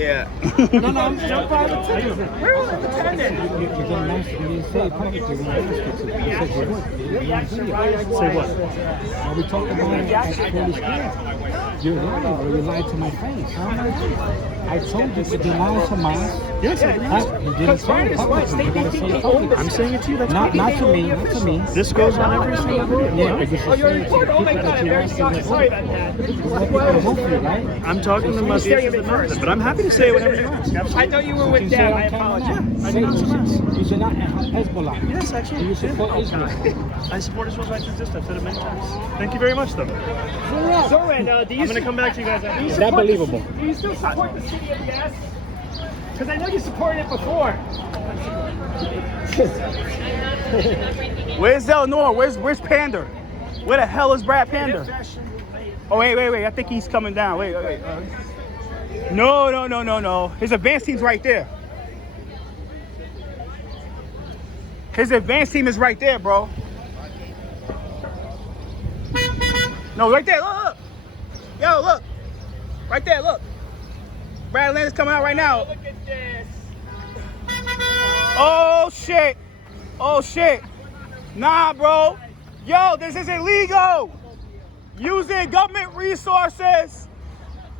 Yeah. No, I'm private attendant. Where was the attendant? Say what? Are we talking about it at fully square? You're lying, or you lied to my face. I told you to denounce Hamas. Yes, I did. You didn't say it publicly. You gotta say it publicly. I'm saying it to you. That's Not to me, not to me. This goes on every single video. Yeah, but you should say it to the people that you're asking to vote. Right? I'm talking about the issues that matter, but I'm happy to say whatever you ask. I thought you were with them. I apologize. You should not Hezbollah. Yes, actually. You support Israel. I support Israel's right to exist. I've said it many times. Thank you very much, though. Zorhan, do you I'm going to come back to you guys after. Is that believable? Do you still support the city of gas? Because I know you supported it before. Where's Eleanor? Where's Panda? Where the hell is Brad Panda? Oh, wait. I think he's coming down. Wait. No. His advance team's right there. His advance team is right there, bro. No, right there. Look. Yo, look. Right there, look. Brad Atlanta's coming out right now. Look at this. Oh, shit. Nah, bro. Yo, this is illegal. Using government resources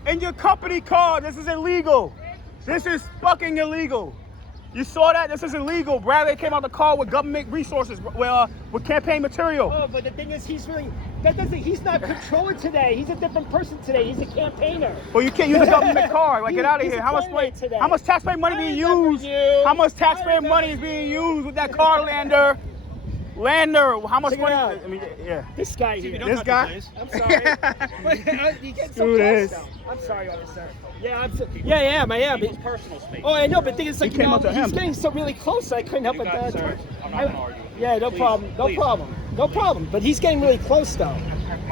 in your company car. This is illegal. This is fucking illegal. You saw that? This is illegal. Bradley came out the car with government resources, with campaign material. Oh, but the thing is, he's not controller today. He's a different person today. He's a campaigner. Well, you can't use a government car. Like, get out of here. How much taxpayer money being used? How much taxpayer money is being used with that car, Lander? How much money? I mean, yeah. This guy here. This guy? I'm sorry. You get so Do close, this. though. I'm sorry, officer. Yeah, I am. Personal space. Oh, I know, but the thing is, like, He came up to him. he's getting so really close, I couldn't help but that. Sir, I'm not going to argue. Yeah, no problem. No problem. But he's getting really close, though.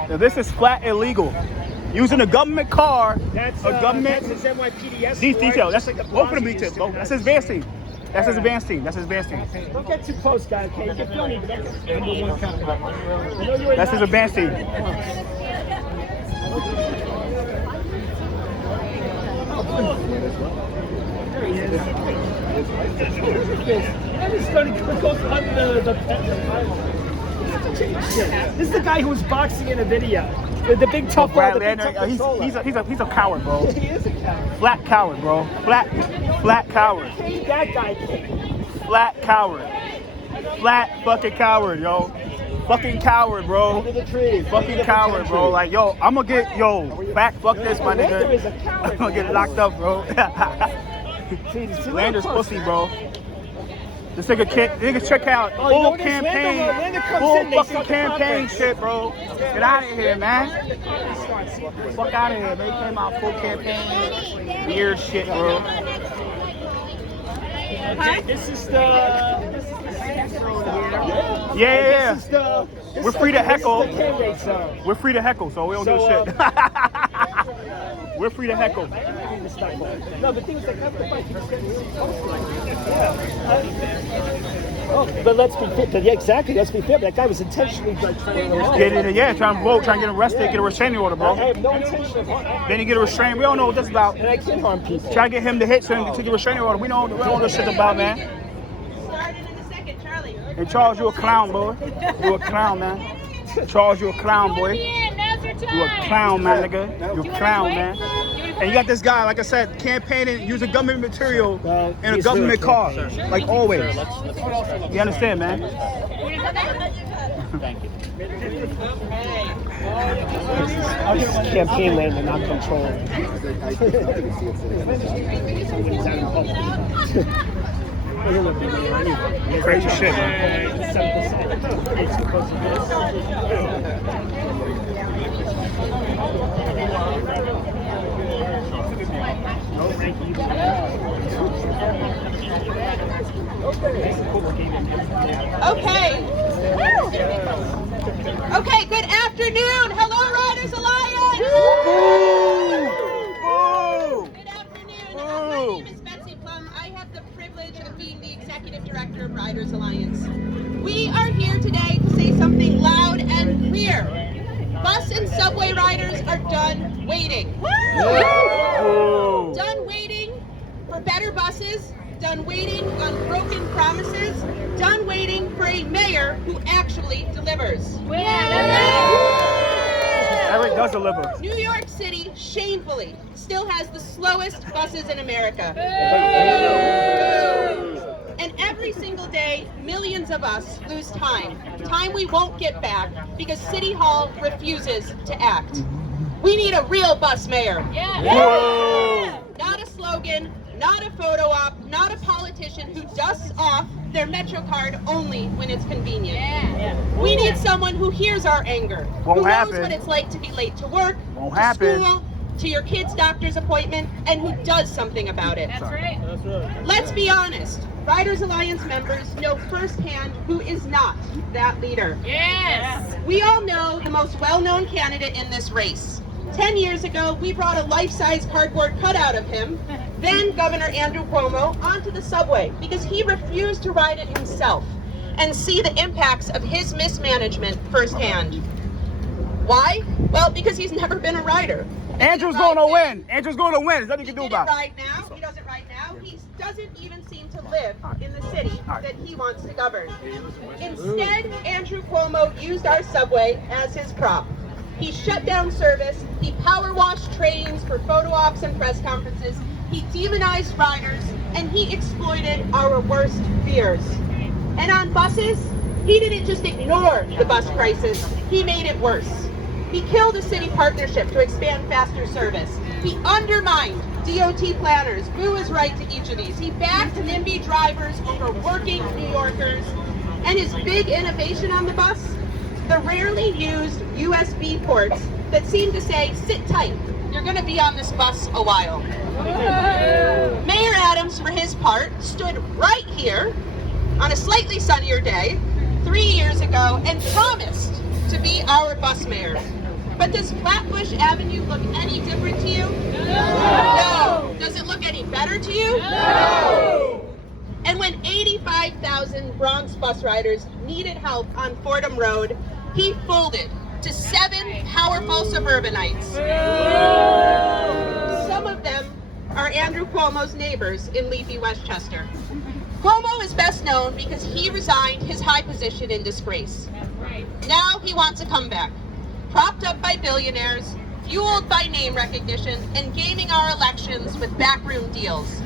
Now, this is flat illegal. Using a government car, That's a government. That's his NYPD. These details. That's both of them details, bro. That's his advance team. That's his advance team. Don't get too close, guys. Okay, get funny. That's his advance team. This is the guy who was boxing in a video. The big tough guy. He's a coward, bro. He is a coward. Flat coward, bro. Flat coward. That guy came. Flat coward. Flat fucking coward, yo. Fucking coward, bro. Under the trees. Fucking coward, bro. Like, yo, I'm gonna get, fuck this, my Lander is a nigga. coward, I'm gonna get man. locked up, bro. See, Lander's pussy, bro. This nigga check out Oh, you know full what it is? campaign, Lander comes full in, they fucking start the campaign conference. shit, bro. Get out of here, man. Fuck out of here, man. He came out full campaign, weird shit, bro. This is the Yeah. This is the. We're free to heckle. This is the candidate zone. We're free to heckle, so we don't do shit. We're free to heckle. No, the thing is, like, after the fight, but let's be fair. Yeah, exactly. Let's be fair. But that guy was intentionally like trying to Trying to vote, trying to get arrested, get a restraining order, I bro. have no intention of harming. Then you get a restraining. We don't know what this is about. And I can't harm people. Try to get him to hit so to get a restraining order. We don't know what this shit about, man. Started in a second, Charlie. Hey, Charles, you a clown, boy. You a clown, man. Charles, you a clown, boy. You a clown, man, nigga. You a clown, man. And you got this guy, like I said, campaigning, using government material in a government car, like always. You understand, man? Thank you. This is campaign land and not control. Crazy shit, man. It's because of this. Okay. Okay, good afternoon. Hello, Riders Alliance. Good afternoon. My name is Betsy Plum. I have the privilege of being the Executive Director of Riders Alliance. We are here today to say something loud and clear. Bus and subway riders are done waiting. Done waiting for better buses, done waiting on broken promises, done waiting for a mayor who actually delivers. Eric does deliver. New York City, shamefully, still has the slowest buses in America. And every single day, millions of us lose time we won't get back because City Hall refuses to act. We need a real bus mayor. Not a slogan, not a photo op, not a politician who dusts off their Metro card only when it's convenient. We need someone who hears our anger, who knows what it's like to be late to work, to school, to your kid's doctor's appointment, and who does something about it. That's right. Let's be honest. Riders Alliance members know firsthand who is not that leader. Yes. We all know the most well-known candidate in this race. 10 years ago, we brought a life-size cardboard cutout of him, then Governor Andrew Cuomo, onto the subway because he refused to ride it himself and see the impacts of his mismanagement firsthand. Why? Well, because he's never been a rider. Andrew's going to win. Andrew's going to win. There's nothing you can do about it. He doesn't ride now. He doesn't even seem to live in the city that he wants to govern. Instead, Andrew Cuomo used our subway as his prop. He shut down service. He power washed trains for photo ops and press conferences. He demonized riders, and he exploited our worst fears. And on buses, he didn't just ignore the bus crisis. He made it worse. He killed a city partnership to expand faster service. He undermined DOT planners. Boo is right to each of these. He backed NIMBY drivers over working New Yorkers. And his big innovation on the bus? The rarely used USB ports that seem to say, sit tight, you're going to be on this bus a while. Mayor Adams, for his part, stood right here on a slightly sunnier day 3 years ago and promised to be our bus mayor. But does Flatbush Avenue look any different to you? No. Does it look any better to you? No. And when 85,000 Bronx bus riders needed help on Fordham Road, he folded to 7 powerful suburbanites. Some of them are Andrew Cuomo's neighbors in leafy Westchester. Cuomo is best known because he resigned his high position in disgrace. Now he wants a comeback, propped up by billionaires, fueled by name recognition, and gaming our elections with backroom deals.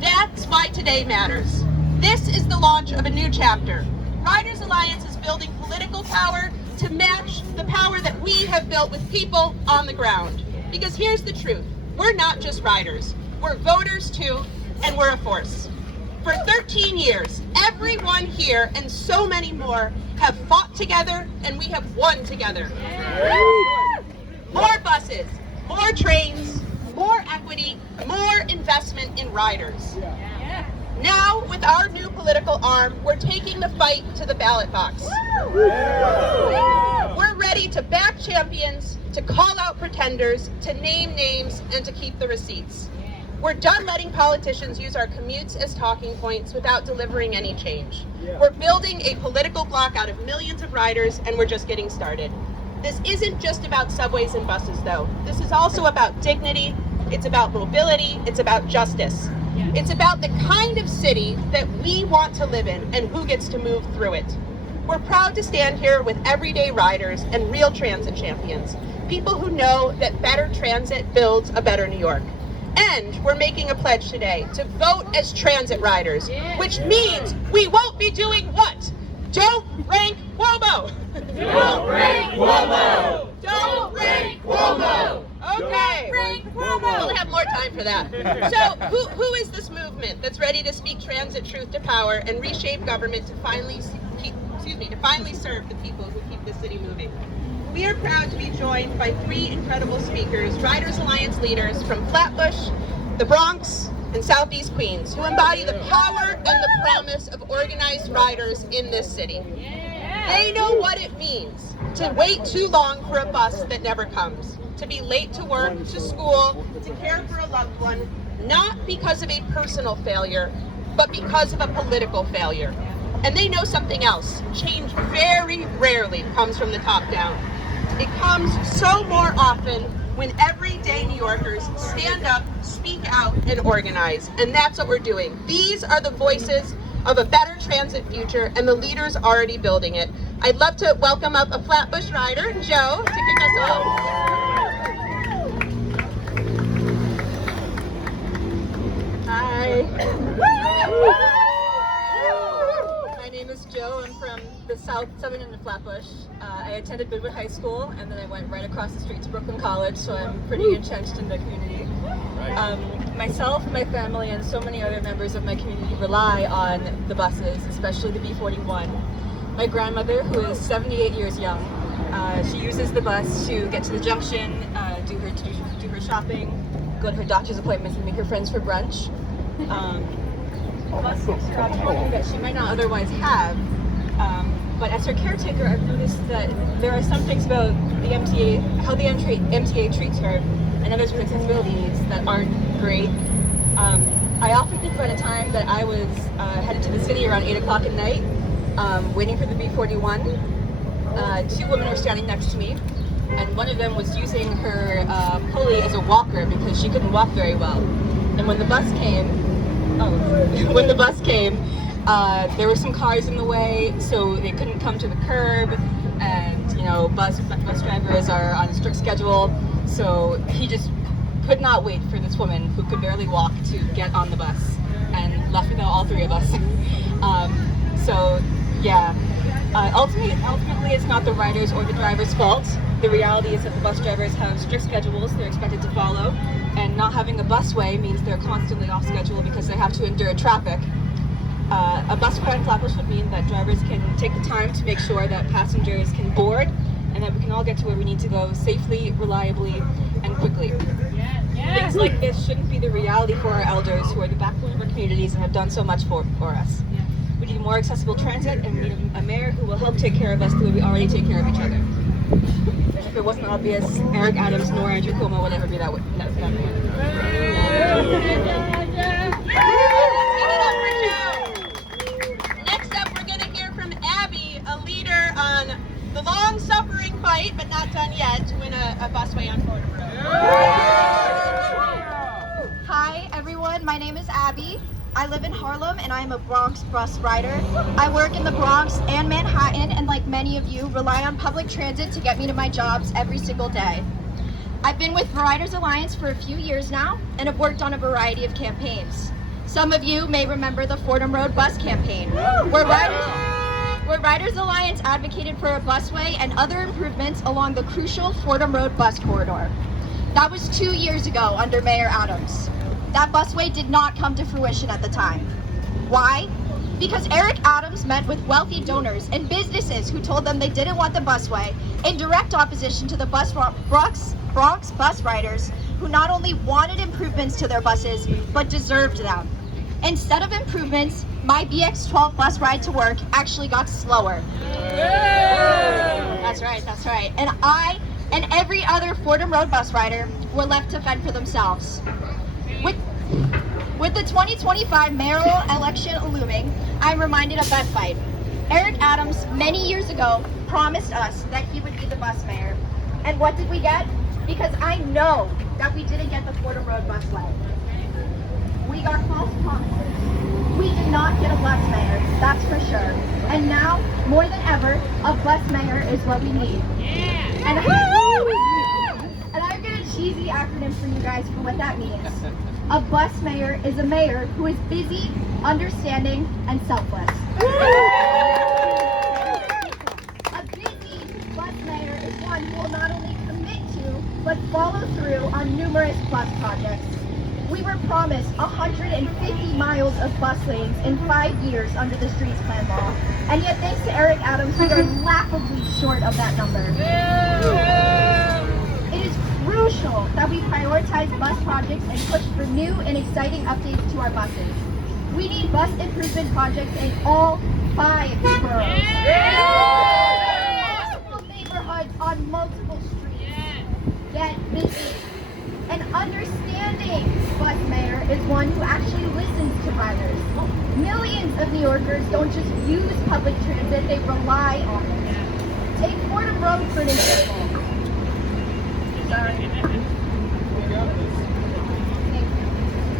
That's why today matters. This is the launch of a new chapter. Riders Alliance is building political power to match the power that we have built with people on the ground. Because here's the truth. We're not just riders. We're voters too, and we're a force. For 13 years, everyone here and so many more have fought together and we have won together. More buses, more trains, more equity, more investment in riders. Now, with our new political arm, we're taking the fight to the ballot box. We're ready to back champions, to call out pretenders, to name names, and to keep the receipts. We're done letting politicians use our commutes as talking points without delivering any change. We're building a political bloc out of millions of riders, and we're just getting started. This isn't just about subways and buses, though. This is also about dignity, it's about mobility, it's about justice. It's about the kind of city that we want to live in and who gets to move through it. We're proud to stand here with everyday riders and real transit champions, people who know that better transit builds a better New York. And we're making a pledge today to vote as transit riders, which means we won't be doing what? Don't rank Cuomo! Don't rank Cuomo! Don't rank Cuomo! Okay. We'll have more time for that. So, who is this movement that's ready to speak transit truth to power and reshape government to finally serve the people who keep the city moving? We are proud to be joined by 3 incredible speakers, Riders Alliance leaders from Flatbush, the Bronx, and Southeast Queens, who embody the power and the promise of organized riders in this city. They know what it means to wait too long for a bus that never comes, to be late to work, to school, to care for a loved one, not because of a personal failure, but because of a political failure. And they know something else. Change very rarely comes from the top down. It comes so more often when everyday New Yorkers stand up, speak out, and organize. And that's what we're doing. These are the voices of a better transit future, and the leaders already building it. I'd love to welcome up a Flatbush rider, Joe, to kick us off. Hi. My name is Joe. I'm from the southern end of Flatbush. I attended Goodwood High School, and then I went right across the street to Brooklyn College, so I'm pretty entrenched in the community. Myself, my family, and so many other members of my community rely on the buses, especially the B41. My grandmother, who is 78 years young, she uses the bus to get to the junction, do her shopping, go to her doctor's appointments, and make her friends for brunch. The bus gives her autonomy that she might not otherwise have. But as her caretaker, I've noticed that there are some things about the MTA, how the MTA treats her, and others with accessibility needs that aren't great. I often think about a time that I was headed to the city around 8 o'clock at night, waiting for the B41. Two women were standing next to me, and one of them was using her pulley as a walker because she couldn't walk very well. And when the bus came, there were some cars in the way, so they couldn't come to the curb, and bus drivers are on a strict schedule, so he just could not wait for this woman who could barely walk to get on the bus, and left without all three of us. Ultimately it's not the riders or the drivers' fault. The reality is that the bus drivers have strict schedules they're expected to follow, and not having a busway means they're constantly off schedule because they have to endure traffic. A busway in Flatbush would mean that drivers can take the time to make sure that passengers can board, and that we can all get to where we need to go safely, reliably, and quickly. Things like this shouldn't be the reality for our elders, who are the backbone of our communities and have done so much for us. We need more accessible transit, and we need a mayor who will help take care of us the way we already take care of each other. If it wasn't obvious, Eric Adams nor Andrew Cuomo would ever be that way. Next up, we're going to hear from Abby, a leader on the long-suffering fight, but not done yet, to win a busway on Fordham Road. Hi everyone, my name is Abby. I live in Harlem and I'm a Bronx bus rider. I work in the Bronx and Manhattan, and like many of you, rely on public transit to get me to my jobs every single day. I've been with Riders Alliance for a few years now and have worked on a variety of campaigns. Some of you may remember the Fordham Road bus campaign, where Riders Alliance advocated for a busway and other improvements along the crucial Fordham Road bus corridor. That was 2 years ago under Mayor Adams. That busway did not come to fruition at the time. Why? Because Eric Adams met with wealthy donors and businesses who told them they didn't want the busway, in direct opposition to the Bronx bus riders, who not only wanted improvements to their buses, but deserved them. Instead of improvements, my BX12 bus ride to work actually got slower. That's right. And I and every other Fordham Road bus rider were left to fend for themselves. With the 2025 mayoral election looming, I'm reminded of that fight. Eric Adams, many years ago, promised us that he would be the bus mayor. And what did we get? Because I know that we didn't get the Fordham Road busway. We got false promises. We did not get a bus mayor, that's for sure. And now, more than ever, a bus mayor is what we need. And I've got a cheesy acronym for you guys for what that means. A bus mayor is a mayor who is busy, understanding, and selfless. A busy bus mayor is one who will not only commit to, but follow through on numerous bus projects. We were promised 150 miles of bus lanes in 5 years under the Streets Plan law, and yet thanks to Eric Adams, we are laughably short of that number. It is crucial that we prioritize bus projects and push for new and exciting updates to our buses. We need bus improvement projects in all 5 boroughs. Multiple neighborhoods on multiple streets. Get busy. An understanding bus mayor is one who actually listens to riders. Millions of New Yorkers don't just use public transit, they rely on it. Take Fordham Road for an example.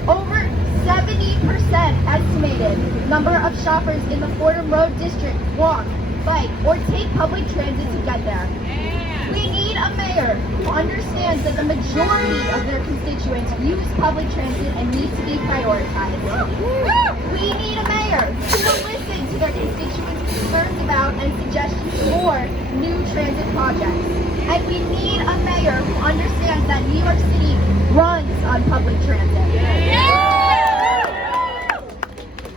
Over 70% estimated number of shoppers in the Fordham Road District walk, bike, or take public transit to get there. We need a mayor who understands that the majority of their constituents use public transit and needs to be prioritized. We need a mayor who will listen to their constituents' concerns about and suggestions for new transit projects. And we need a mayor who understands that New York City runs on public transit.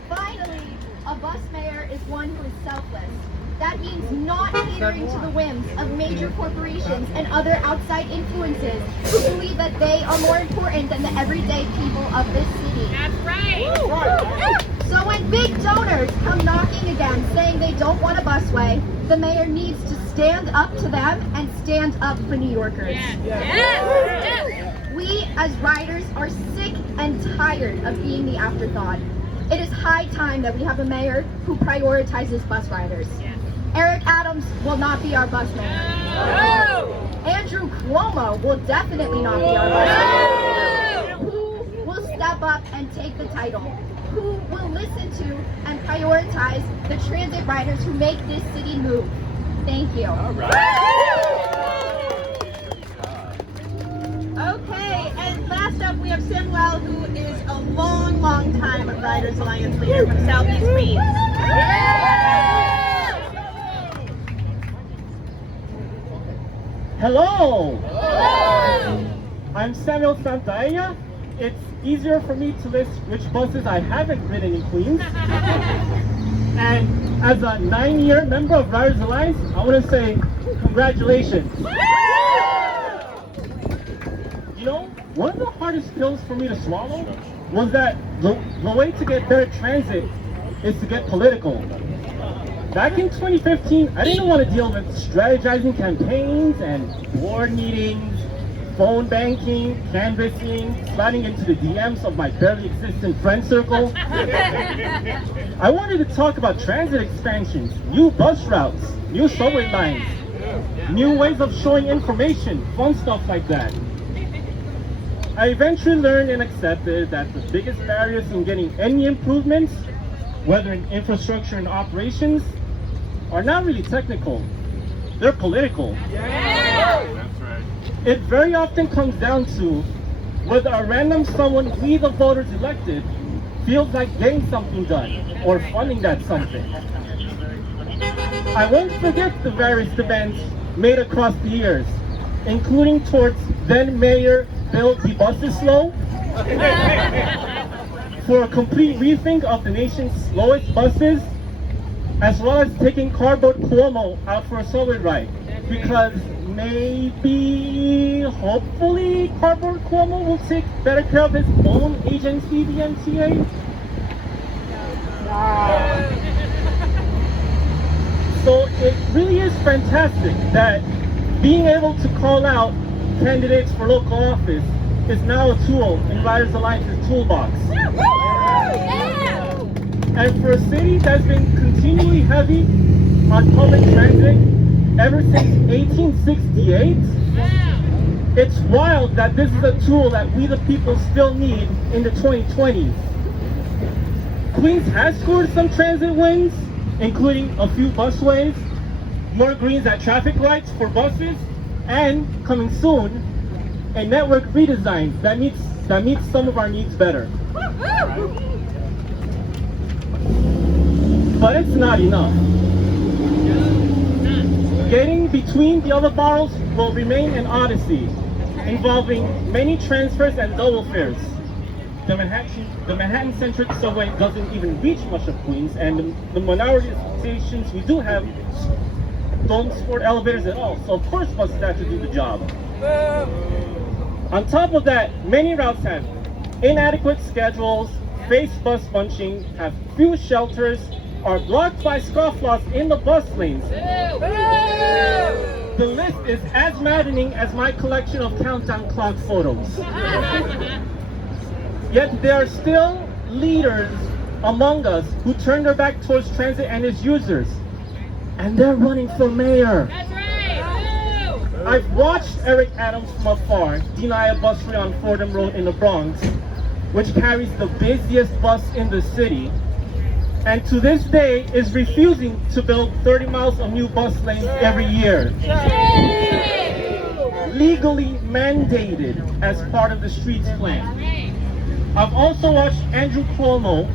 Finally, a bus mayor is one who is selfless. That means not catering to the whims of major corporations and other outside influences who believe that they are more important than the everyday people of this city. That's right. So when big donors come knocking again saying they don't want a busway, the mayor needs to stand up to them and stand up for New Yorkers. We as riders are sick and tired of being the afterthought. It is high time that we have a mayor who prioritizes bus riders. Eric Adams will not be our bus mayor. Andrew Cuomo will definitely not be our bus mayor. Who will step up and take the title? Who will listen to and prioritize the transit riders who make this city move? Thank you. Okay, and last up we have Samuel, who is a long time Riders Alliance leader from Southeast Queens. Hello! I'm Samuel Santaya. It's easier for me to list which buses I haven't ridden in Queens. And as a 9-year member of Riders Alliance, I want to say congratulations. You know, one of the hardest pills for me to swallow was that the way to get better transit is to get political. Back in 2015, I didn't want to deal with strategizing campaigns and board meetings, phone banking, canvassing, sliding into the DMs of my barely existent friend circle. I wanted to talk about transit expansions, new bus routes, new subway lines, new ways of showing information, fun stuff like that. I eventually learned and accepted that the biggest barriers in getting any improvements, whether in infrastructure and operations, are not really technical, they're political. It very often comes down to whether a random someone we the voters elected feels like getting something done or funding that something. I won't forget the various demands made across the years, including towards then Mayor Bill de Busislow for a complete rethink of the nation's slowest buses, as well as taking Cardboard Cuomo out for a subway ride, because maybe, hopefully, Cardboard Cuomo will take better care of his own agency, the MTA. So it really is fantastic that being able to call out candidates for local office is now a tool in Riders Alliance's toolbox. And for a city that's been continually heavy on public transit ever since 1868, it's wild that this is a tool that we the people still need in the 2020s. Queens has scored some transit wins, including a few busways, more greens at traffic lights for buses, and coming soon, a network redesign that meets some of our needs better. But it's not enough. Getting between the other boroughs will remain an odyssey, involving many transfers and double fares. The Manhattan-centric subway doesn't even reach much of Queens, and the minority stations we do have don't support elevators at all, so of course buses have to do the job. On top of that, many routes have inadequate schedules, face bus bunching, have few shelters, are blocked by scofflaws in the bus lanes. The list is as maddening as my collection of countdown clock photos. Yet there are still leaders among us who turn their back towards transit and its users. And they're running for mayor. That's right. I've watched Eric Adams from afar deny a bus lane on Fordham Road in the Bronx, which carries the busiest bus in the city, and to this day is refusing to build 30 miles of new bus lanes every year. Legally mandated as part of the streets plan. I've also watched Andrew Cuomo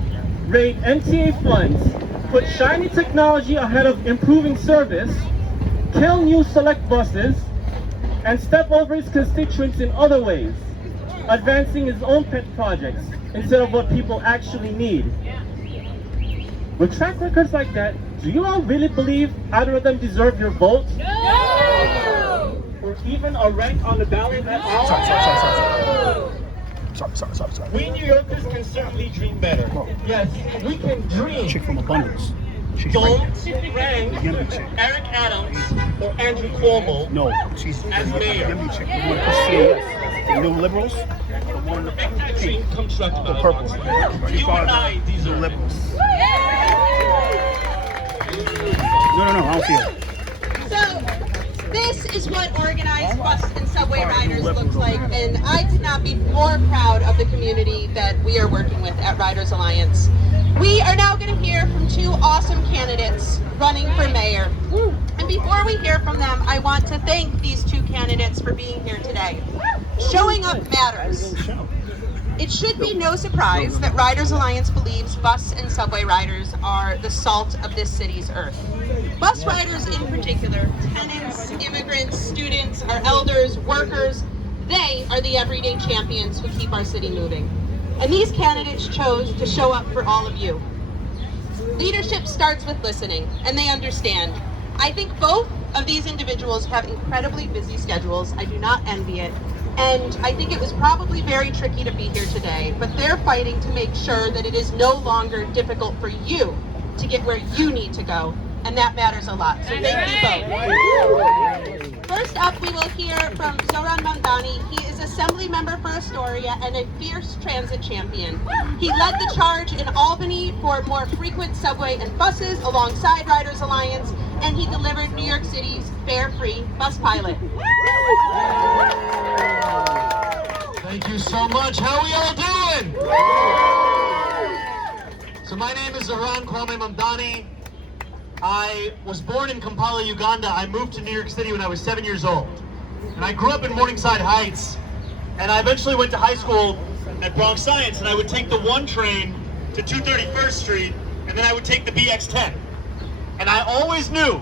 raid MTA funds, put shiny technology ahead of improving service, kill new select buses, and step over his constituents in other ways, advancing his own pet projects instead of what people actually need. With track records like that, do you all really believe either of them deserve your vote? No! Or even a rank on the ballot at all? Sorry. We New Yorkers can certainly dream better. Yes, we can dream. Chick from Abundance. She's Don't right. rank Yummy chick. Eric Adams or Andrew Cuomo No, she's as mayor. Yummy chick. You want to push CAS? The new liberals? The one Make that dream come true. the purple. You and I The deserve. liberals. No, I don't feel it. So, this is what organized bus and subway riders looks like, and I could not be more proud of the community that we are working with at Riders Alliance. We are now going to hear from two awesome candidates running for mayor. And before we hear from them, I want to thank these two candidates for being here today. Showing up matters. It should be no surprise that Riders Alliance believes bus and subway riders are the salt of this city's earth. Bus riders in particular, tenants, immigrants, students, our elders, workers, they are the everyday champions who keep our city moving. And these candidates chose to show up for all of you. Leadership starts with listening, and they understand. I think both of these individuals have incredibly busy schedules. I do not envy it. And I think it was probably very tricky to be here today, but they're fighting to make sure that it is no longer difficult for you to get where you need to go. And that matters a lot. So thank you both. First up, we will hear from Zorhan Mamdani. He is Assembly Member for Astoria and a fierce transit champion. He led the charge in Albany for more frequent subway and buses alongside Riders Alliance, and he delivered New York City's fare-free bus pilot. Thank you so much. How are we all doing? So my name is Zorhan Mamdani. I was born in Kampala, Uganda. I moved to New York City when I was 7 years old. And I grew up in Morningside Heights. And I eventually went to high school at Bronx Science, and I would take the 1 train to 231st Street, and then I would take the BX10. And I always knew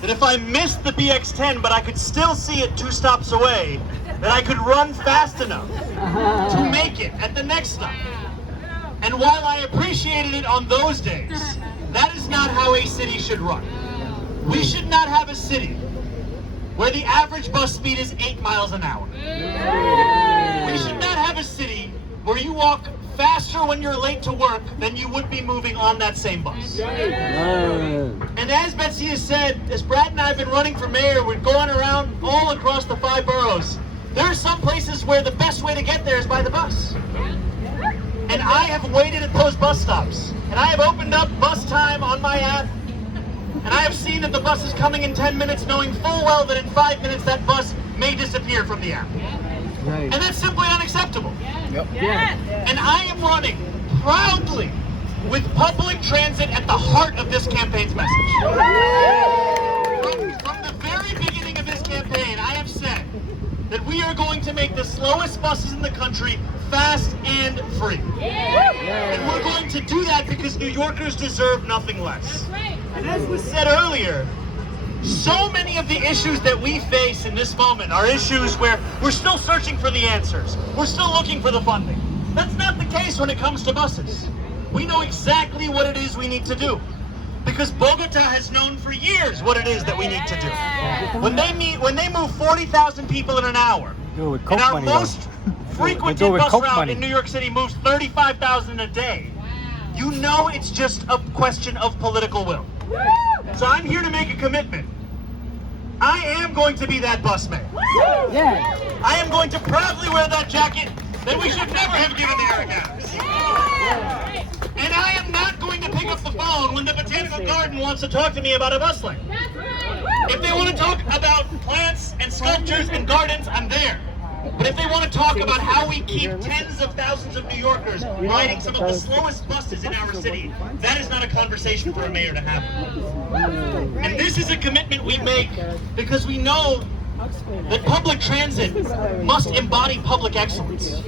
that if I missed the BX10, but I could still see it 2 stops away, that I could run fast enough to make it at the next stop. And while I appreciated it on those days, that is not how a city should run. We should not have a city where the average bus speed is 8 miles an hour. We should not have a city where you walk faster when you're late to work than you would be moving on that same bus. And as Betsy has said, as Brad and I have been running for mayor, we're going around all across the 5 boroughs. There are some places where the best way to get there is by the bus. And I have waited at those bus stops. And I have opened up bus time on my app. And I have seen that the bus is coming in 10 minutes, knowing full well that in 5 minutes that bus may disappear from the app. Right. And that's simply unacceptable. Yep. Yeah. And I am running proudly with public transit at the heart of this campaign's message. From the very beginning of this campaign, I have said that we are going to make the slowest buses in the country fast and free. And we're going to do that because New Yorkers deserve nothing less. And as was said earlier, so many of the issues that we face in this moment are issues where we're still searching for the answers. We're still looking for the funding. That's not the case when it comes to buses. We know exactly what it is we need to do. Because Bogota has known for years what it is that we need to do. When they move 40,000 people in an hour, and our most frequented bus route in New York City moves 35,000 a day, you know it's just a question of political will. So I'm here to make a commitment. I am going to be that bus man. Yeah. I am going to proudly wear that jacket that we should never have given to Eric Adams. And I am not going to pick up the phone when the Botanical Garden wants to talk to me about a bus lane. If they want to talk about plants and sculptures and gardens, I'm there. But if they want to talk about how we keep tens of thousands of New Yorkers riding some of the slowest buses in our city, that is not a conversation for a mayor to have. And this is a commitment we make because we know that public transit must embody public excellence.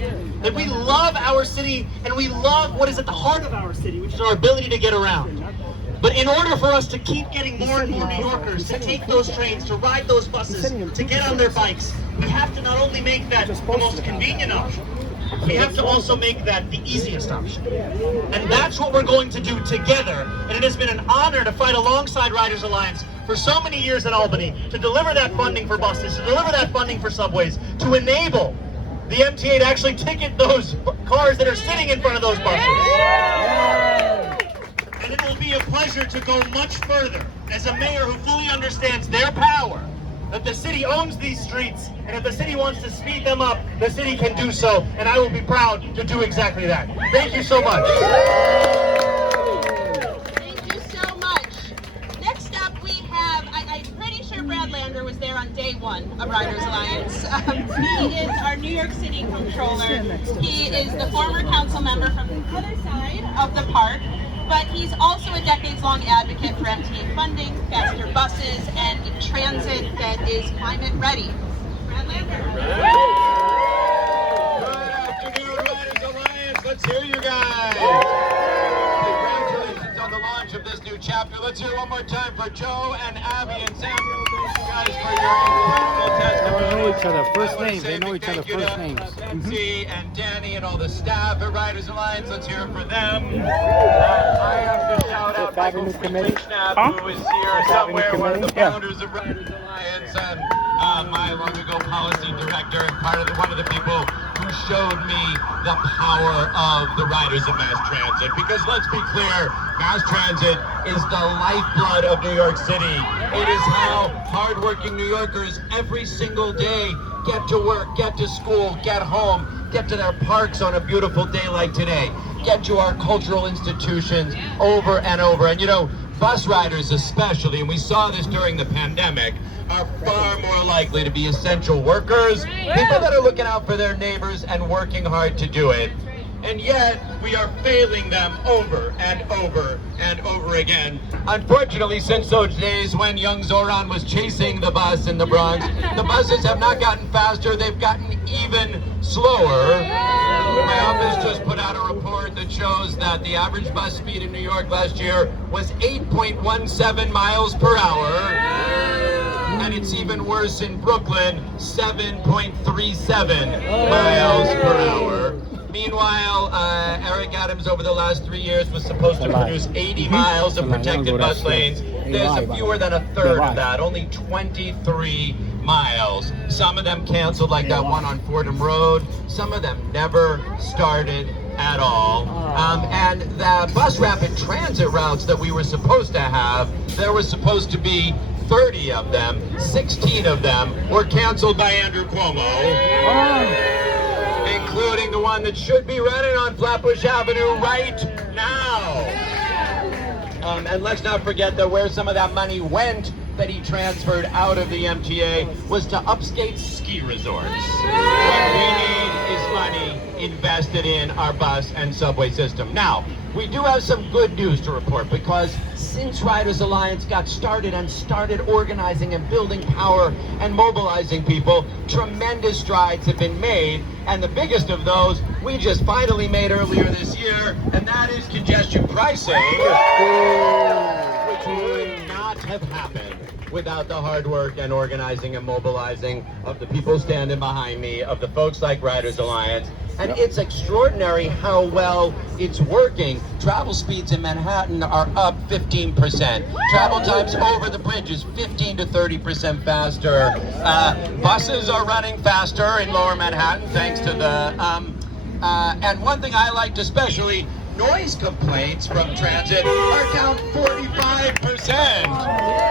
That we love our city and we love what is at the heart of our city, which is our ability to get around. But in order for us to keep getting more and more New Yorkers to take those trains, to ride those buses, to get on their bikes, we have to not only make that the most convenient option, we have to also make that the easiest option. And that's what we're going to do together. And it has been an honor to fight alongside Riders Alliance for so many years in Albany, to deliver that funding for buses, to deliver that funding for subways, to enable the MTA to actually ticket those cars that are sitting in front of those buses. And it will be a pleasure to go much further as a mayor who fully understands their power, that the city owns these streets, and if the city wants to speed them up, the city can do so, and I will be proud to do exactly that. Thank you so much. Thank you so much. Next up we have, I'm pretty sure Brad Lander was there on day one of Riders Alliance. He is our New York City controller. He is the former council member from the other side of the park. But he's also a decades-long advocate for MTA funding, faster buses, and transit that is climate ready. Brad Lander. Good afternoon, Riders Alliance. Let's hear you guys. Congratulations on the launch of this new chapter. Let's hear one more time for Joe and Abby and Samuel. Thank you guys for your incredible testimony. They know each other first names. They know each other first names. Betsy and Danny and all the staff at Riders Alliance. Let's hear it for them. I have to shout out Michael Schnapp, who is here somewhere, one of the founders of Riders Alliance, and my long-ago policy director, and one of the people who showed me the power of the riders of mass transit. Because let's be clear, mass transit is the lifeblood of New York City. It is how hardworking New Yorkers every single day get to work, get to school, get home, get to their parks on a beautiful day like today, get to our cultural institutions over and over. And you know, bus riders especially, and we saw this during the pandemic, are far more likely to be essential workers, people that are looking out for their neighbors and working hard to do it. And yet, we are failing them over and over and over again. Unfortunately, since those days when young Zorhan was chasing the bus in the Bronx, the buses have not gotten faster, they've gotten even slower. My office just put out a report that shows that the average bus speed in New York last year was 8.17 miles per hour. And it's even worse in Brooklyn, 7.37 miles per hour. Meanwhile, Eric Adams over the last 3 years was supposed to produce 80 miles of protected bus lanes. There's fewer than a third of that, only 23 miles. Some of them canceled, like that one on Fordham Road. Some of them never started at all. And the bus rapid transit routes that we were supposed to have, there was supposed to be 30 of them. 16 of them were canceled by Andrew Cuomo. Including the one that should be running on Flatbush Avenue right now. And let's not forget that where some of that money went that he transferred out of the MTA was to upstate ski resorts. What we need is money invested in our bus and subway system. Now, we do have some good news to report, because since Riders Alliance got started and started organizing and building power and mobilizing people, tremendous strides have been made. And the biggest of those we just finally made earlier this year, and that is congestion pricing, which would not have happened without the hard work and organizing and mobilizing of the people standing behind me, of the folks like Riders Alliance. And it's extraordinary how well it's working. Travel speeds in Manhattan are up 15%. Travel times over the bridge is 15 to 30% faster. Buses are running faster in lower Manhattan thanks to the, and one thing I liked especially, noise complaints from transit are down 45%.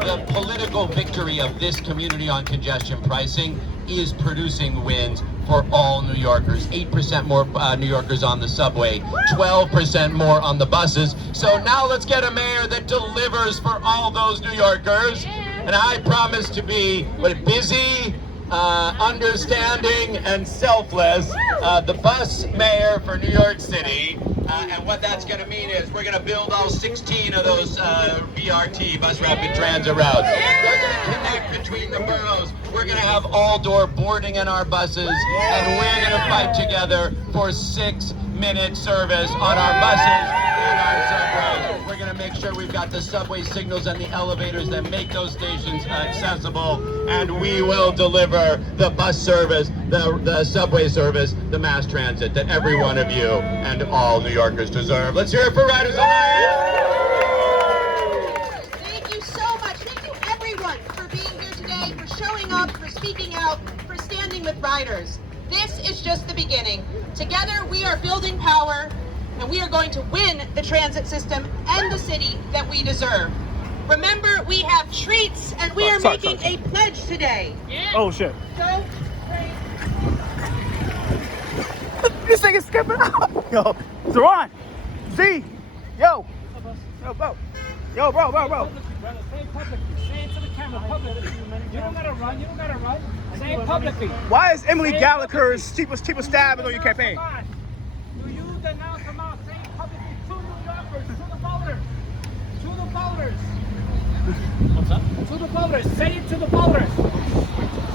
The political victory of this community on congestion pricing is producing wins for all New Yorkers. 8% more New Yorkers on the subway, 12% more on the buses. So now let's get a mayor that delivers for all those New Yorkers. And I promise to be busy, understanding, and selfless, the bus mayor for New York City. And what that's going to mean is we're going to build all 16 of those BRT, bus rapid transit routes. They're going to connect between the boroughs. We're going to have all-door boarding in our buses, and we're going to fight together for 6-minute service on our buses and our subways. We're going to make sure we've got the subway signals and the elevators that make those stations accessible, and we will deliver the bus service, the subway service, the mass transit that every one of you and all New Yorkers deserve. Let's hear it for Riders Alliance! Thank you so much. Thank you everyone for being here today, for showing up, for speaking out, for standing with riders. This is just the beginning. Together we are building power, and we are going to win the transit system and the city that we deserve. Remember, we have treats, and we are making a pledge today. Oh shit. So, This thing is skipping out. Yo, Zorhan, Z, yo, bro. Yo, bro. Say it publicly. Say it to the camera publicly. You don't gotta run. Say it publicly. Why is Emily Gallagher's cheapest stab on your campaign? Do you denounce Hamas? Say it publicly to New Yorkers, to the voters. To the voters. What's up? To the voters. Say it to the voters.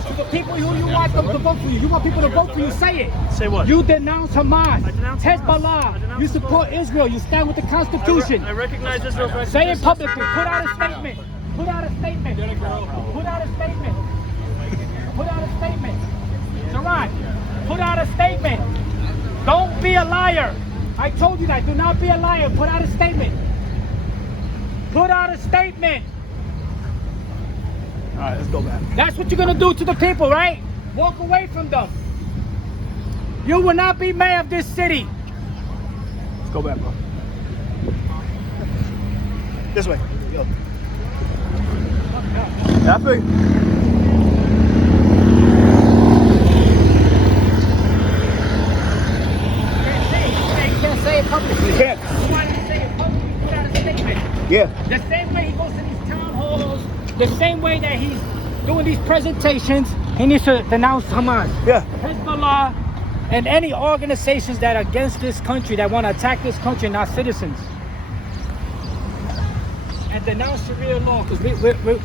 To the people who you want them to vote for you. You want people to vote for you. Say it. Say what? You denounce Hamas. I denounce Hezbollah. Hamas. You support Israel. You stand with the Constitution. I recognize Israel's right to Say it exist. publicly. Put out a statement. Put out a statement. Put out a statement. Put out a statement. Zorhan, put out a statement. Don't be a liar. I told you that. Do not be a liar. Put out a statement. Put out a statement. All right, let's go back. That's what you're going to do to the people, right? Walk away from them. You will not be mayor of this city. Let's go back, bro. This way. Go. Yeah, I feel you. You can't say it publicly. You can't. You want to say it publicly, put out a statement. Yeah. The same way he goes to these town halls, the same way that he's doing these presentations, he needs to denounce Hamas, Yeah. Hezbollah, and any organizations that are against this country, that want to attack this country and our citizens. And denounce Sharia law, because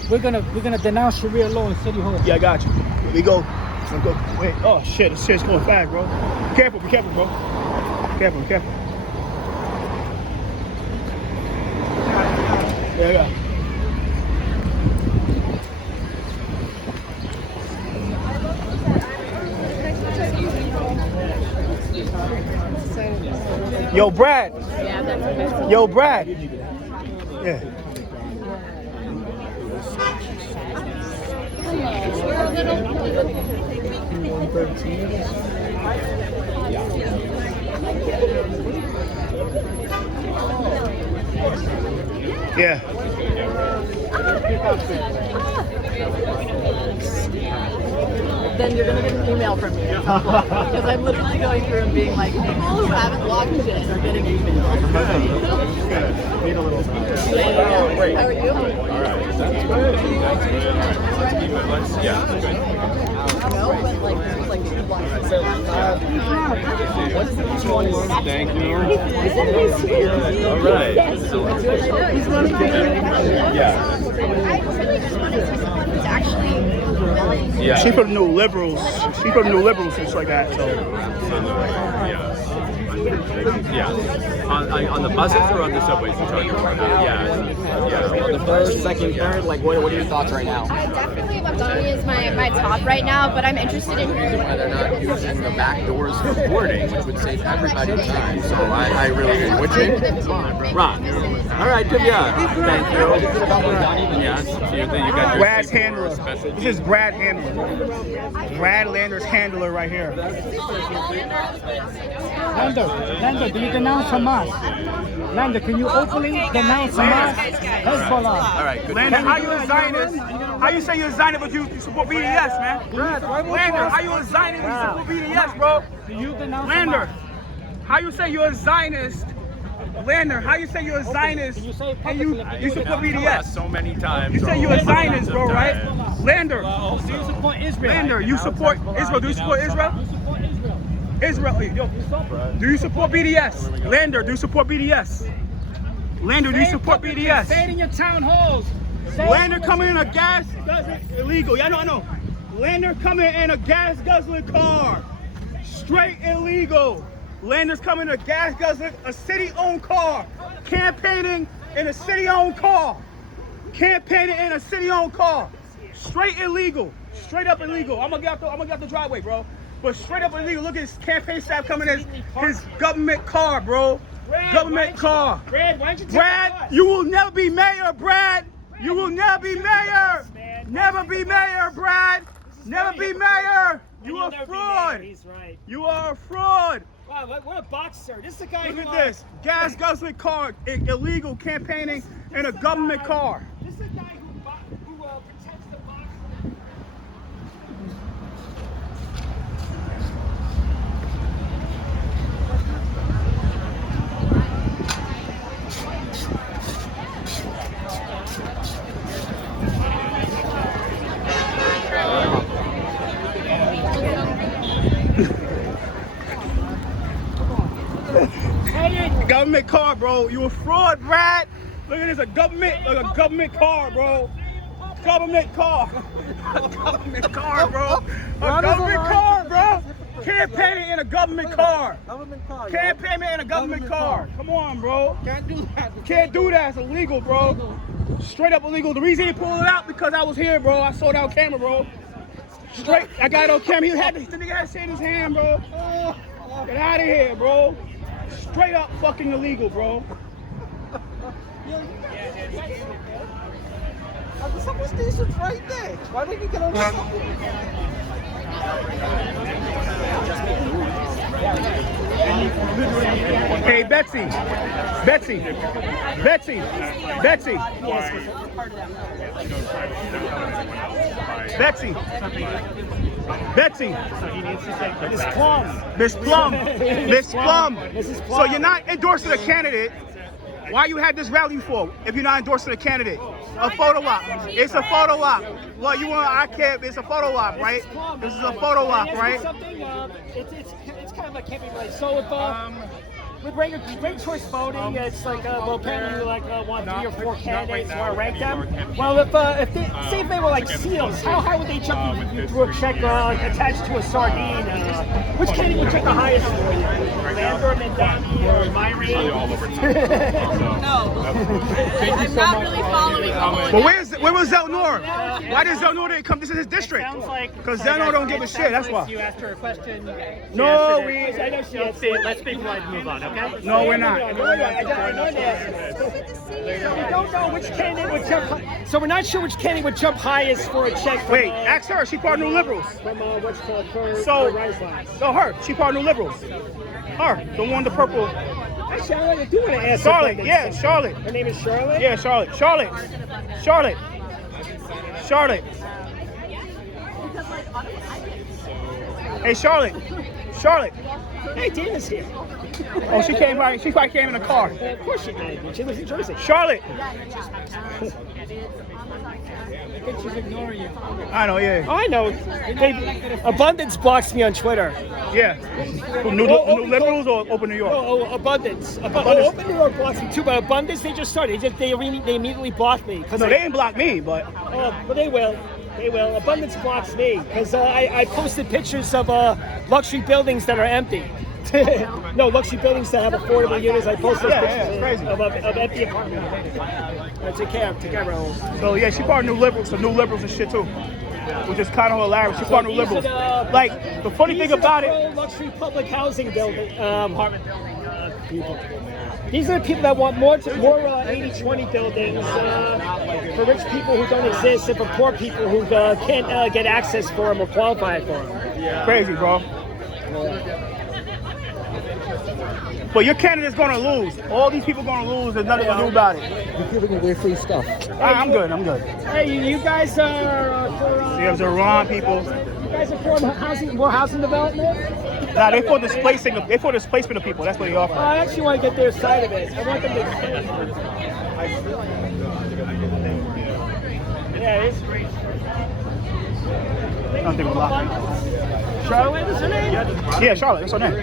we're gonna denounce Sharia law in City Hall. Yeah, I got you. We go. Let's go. Wait. Oh shit! This shit's going fast, bro. Be careful, bro. Be careful. Yeah, I got it. Yo, Brad. Yo, Brad. Yeah. Yeah. Then you're gonna get an email from me. Because I'm literally going through and being like, people who haven't logged in are getting emails. Need a little time. How are you? No, but like, this was like 2 blocks. Thank you. All right. He's running for Yeah. I really just want to see someone who's actually Yeah. She from the New Liberals. She from the New Liberals and shit like that. So. Yeah. On the buses or on the subways you're talking about? Yeah. On the first, second, third, like what are your thoughts right now? I definitely Mamdani is my top right now, but I'm interested in hearing Why they're not using the back doors for boarding, which would save everybody time. So I really agree. Which one? Ron. All right, good. Yeah. Thank you. Is it about Mamdani? Yes. You got your Brad's super handler. specialty. This is Brad Handler. Brad Lander's handler right here. Lander, do you denounce Hamas? Lander, can you openly denounce Hamas? Hezbollah. All right, good. Lander, how you a Zionist? How you say you're a Zionist but you support BDS, man? Lander, how you a Zionist but you support BDS, bro? Do you denounce Lander, Hamas? how you say you're a Zionist Lander, how you say you're a Zionist and you support BDS? So many times. You say you're a Zionist, bro, right? Lander, Do you support Israel? Lander, you support Israel. Do you support Israel? You support Israel. Israel, yo, do you support BDS? Lander, do you support BDS? Lander, do you support BDS? Say it in your town halls. Lander coming in a gas guzzling illegal. Yeah, I know. Lander coming in a gas guzzling car. Straight illegal. Lander's coming in a gas guzzling, a city-owned car. Campaigning in a city-owned car. Campaigning in a city-owned car. Straight illegal. Straight up illegal. I'm gonna get out the driveway, bro. But straight up illegal. Look at his campaign staff coming in his government car, bro. Government car. Brad, why don't you take Brad, the bus? you will never be mayor, Brad. You will never be mayor. Never be mayor, Brad. Never be mayor. You are a fraud. He's right. You are a fraud. Wow, what a boxer. This is the guy Look who... at this. Gas guzzling car, illegal campaigning in a government car. This is the guy who protects the boxer. Government car, bro. You a fraud, Brad. Look at this, a government car, bro. Government car. A government car, bro. A government car, bro. Campaigning in a government car. Campaigning in a government car. Come on, bro. Can't do that. Can't do that. It's illegal, bro. Straight up illegal. The reason he pulled it out because I was here, bro. I saw it on camera, bro. Straight. I got it on camera. The nigga had shit in his hand, bro. Get out of here, bro. Straight up fucking illegal, bro. Someone's station's right there. Why don't you get on the Hey, Betsy. Miss Plum. So you're not endorsing a candidate. Why you had this rally for if you're not endorsing a candidate? A photo op. It's a photo op. Well, you want I can't. It's a photo op, right? This is a photo op, right? It's kind of like campaign related. So with ranked choice voting, it's like apparently you want 3 or 4 candidates, want to rank them. Well, if they were like seals, how high would they jump you through a check attached to a sardine? Which candidate would check the highest for you? Lambert and Donnie or Myrie? No. I'm not really following the whole... But where was Zelnor? Why did Zelnor didn't come? This is his district. Because Zelnor don't give a shit, that's why. You asked her a question. No, I know she asked it. Let's be polite and move on, okay? No, we're not. I don't know which candidate would jump. So we're not sure which candidate would jump highest for a check. From, Wait, ask her. She part of New Liberals. From what's called her Rise Lines. No, her. She part of New Liberals. Her, the one, the purple. Actually, I do want to ask Charlotte. Yeah, Charlotte. Her name is Charlotte. Yeah, Charlotte. Hey, Charlotte. Hey, Dana's here. Oh, she probably came in a car. Of course she did. She lives in Jersey. Charlotte. I think she's ignoring you. I know, yeah. Oh, I know. Hey, Abundance blocks me on Twitter. Yeah. New Liberals or Open New York? Oh, Abundance. Open New York blocks me too, but Abundance, they just started. They immediately blocked me. No, they didn't block me, but... Oh, well, they will. They will. Abundance blocks me because I posted pictures of luxury buildings that are empty. No, luxury buildings that have affordable units. I posted pictures of empty apartments. Take care of them. So yeah, she part of New Liberals, so New Liberals and shit too, which is kind of hilarious. She part of New Liberals. Like the funny thing about it, luxury public housing building, apartment building people. These are the people that want more 80-20 buildings for rich people who don't exist and for poor people who can't get access for them or qualify for them. Yeah. Crazy, bro. But your candidate's gonna lose. All these people gonna lose. There's nothing to do about it. You're giving away free stuff. I'm good. Hey, you guys are for... There's Zorhan people. You guys are for more housing development? Nah, they for displacing. They for displacement of people. That's what they offer. I actually want to get their side of it. I want them to explain. Yeah, it's great. I don't think we're locked. Charlotte is her name? Yeah, Charlotte. That's her name.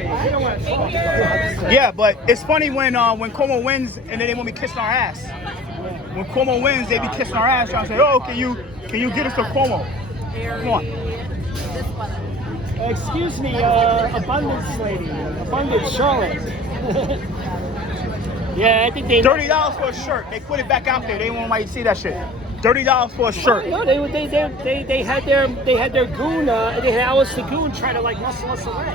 Yeah, but it's funny when Cuomo wins and then they want me kissing our ass. When Cuomo wins, they be kissing our ass trying to say, "Oh, can you get us to Cuomo?" Come on. Excuse me, Abundance lady. Abundance Charlotte. Yeah, I think they... $30 for a shirt. They put it back out there. They didn't want anybody to see that shit. $30 for a shirt. No, they had their goon, they had Alice the goon trying to like muscle us away.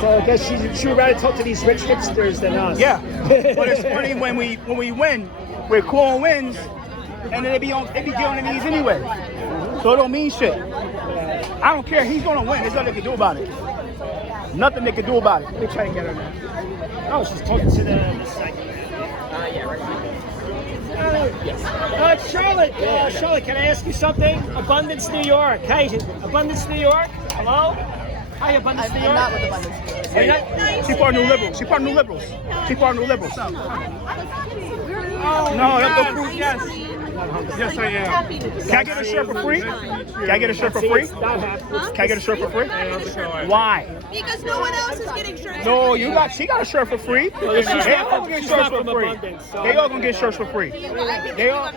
So I guess she would rather talk to these rich hipsters than us. Yeah, but it's funny when we win, where Cuomo wins, and then they be getting on their knees anyway. So it don't mean shit. I don't care. He's gonna win. There's nothing they can do about it. Nothing they can do about it. Let me try and get her now. Oh, she's talking to the second. Charlotte, Charlotte, can I ask you something? Abundance, New York. Hey, Abundance, New York. Hello? Hi, Abundance, New York. I'm not with Abundance. She part of New Liberals. She part of New Liberals. She part of New Liberals. Oh, No, that's the proof. Yes. Yes, I am. Can I get a shirt for free? Can I get a shirt for free? Can I get a shirt for free? Why? Because no one else is getting shirts. No, she got a shirt for free. They all gonna get shirts for free. They all gonna get shirts for free. They all.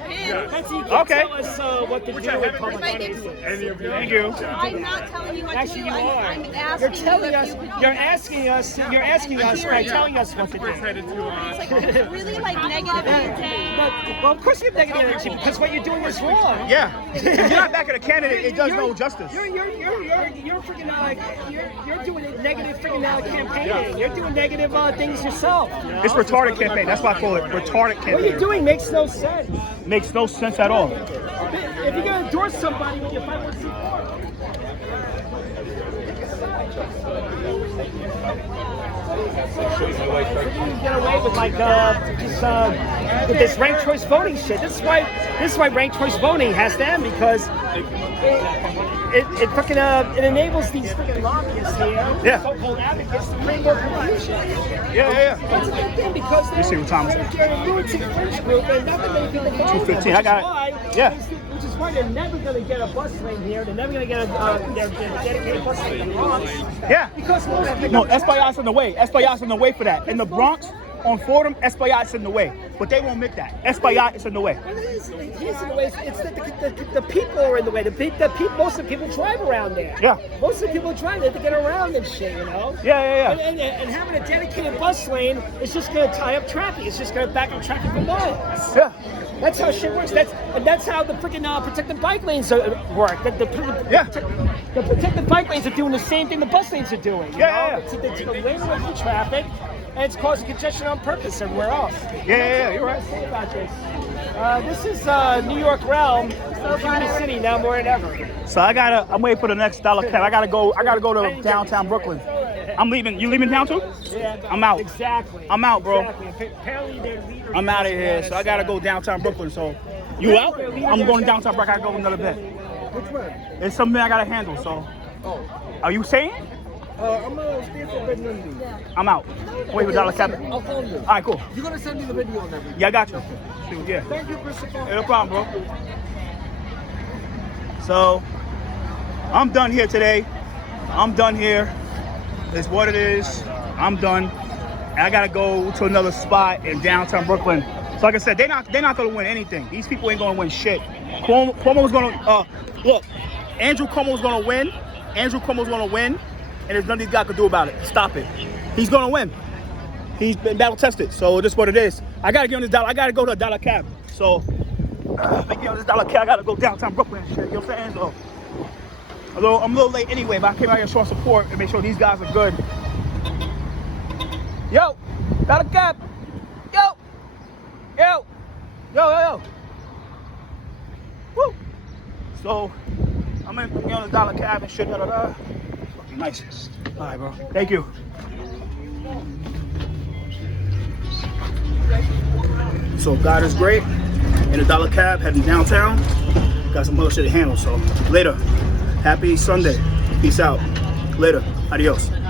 Okay. Tell us what to do with public entities. Thank you. I'm not telling you what to do. Actually, you are. I'm You're asking telling you us. if you You're asking us. You're asking us by telling us what to do. It's like really like negative energy. Well, of course you have negative energy because what you're doing is wrong. Yeah. If you're not backing a candidate, it does no justice. You're freaking you're doing a negative freaking campaigning. You're doing negative things yourself. It's retarded campaign. That's why I call it retarded campaign. What you're doing makes no sense. Makes no sense at all. If you're gonna endorse somebody with your 501c4. You get away with like with this ranked choice voting shit. This is why ranked choice voting has to end, because it fucking it enables these freaking lobbyists here, so-called advocates, to bring more confusion. Yeah. That's a good thing because You see what time is it? they're a lunatic fringe group and not that many people follow them. 2:15. I got it. Yeah. Which is why they're never going to get a bus lane here. They're never going to get a dedicated bus lane in the Bronx. Yeah. Because most people... No, Espaillat's in the way. Espaillat's in the way for that. In the Bronx, on Fordham, Espaillat's in the way. But they won't make that. Espaillat is in the way. He's in the way. It's the people are in the way. Most of the people drive around there. Yeah. Most of the people drive there to get around and shit, you know? Yeah. And having a dedicated bus lane is just going to tie up traffic. It's just going to back up traffic for miles. Yeah. That's how shit works. That's how the freaking protected bike lanes work. The protected bike lanes are doing the same thing the bus lanes are doing. Yeah. It's lane away from traffic, and it's causing congestion on purpose everywhere else. Yeah, you're right. Say about this. This is New York realm, Community City now more than ever. So I'm waiting for the next dollar cab. I gotta go to downtown Brooklyn. I'm leaving. You leaving town too? Yeah. I'm out. Exactly. I'm out, bro. Exactly. Apparently their leader. I'm out of here, so I gotta go downtown Brooklyn. So, you out? I'm going downtown Brooklyn. I gotta go another bit. Which one? It's something I gotta handle. So, are you saying? I'm gonna stay for a bit Monday. I'm out. Wait for dollar cab. I'll phone you. All right, cool. You're gonna send me the video and everything. Yeah, I got you. Yeah. Thank you, Christopher. No problem, bro. So, I'm done here today. I'm done here. It's what it is. I'm done. And I gotta go to another spot in downtown Brooklyn. So like I said, they're not gonna win anything. These people ain't gonna win shit. Cuomo's gonna look. Andrew Cuomo's gonna win. Andrew Cuomo's gonna win, and there's nothing these guys can do about it. Stop it. He's gonna win. He's been battle tested. So this is what it is. I gotta get on this dollar. I gotta go to a dollar cab. So I get on this dollar cab. I gotta go downtown Brooklyn and shit. You know what I'm saying? So I'm a little late anyway, but I came out here to show support and make sure these guys are good. Yo, dollar cab. Yo. Woo. So I'm gonna get on the dollar cab and shit. Fucking nice. All right, bro. Thank you. So God is great. In a dollar cab, heading downtown. Got some other shit to handle. So later. Happy Sunday. Peace out. Later. Adios.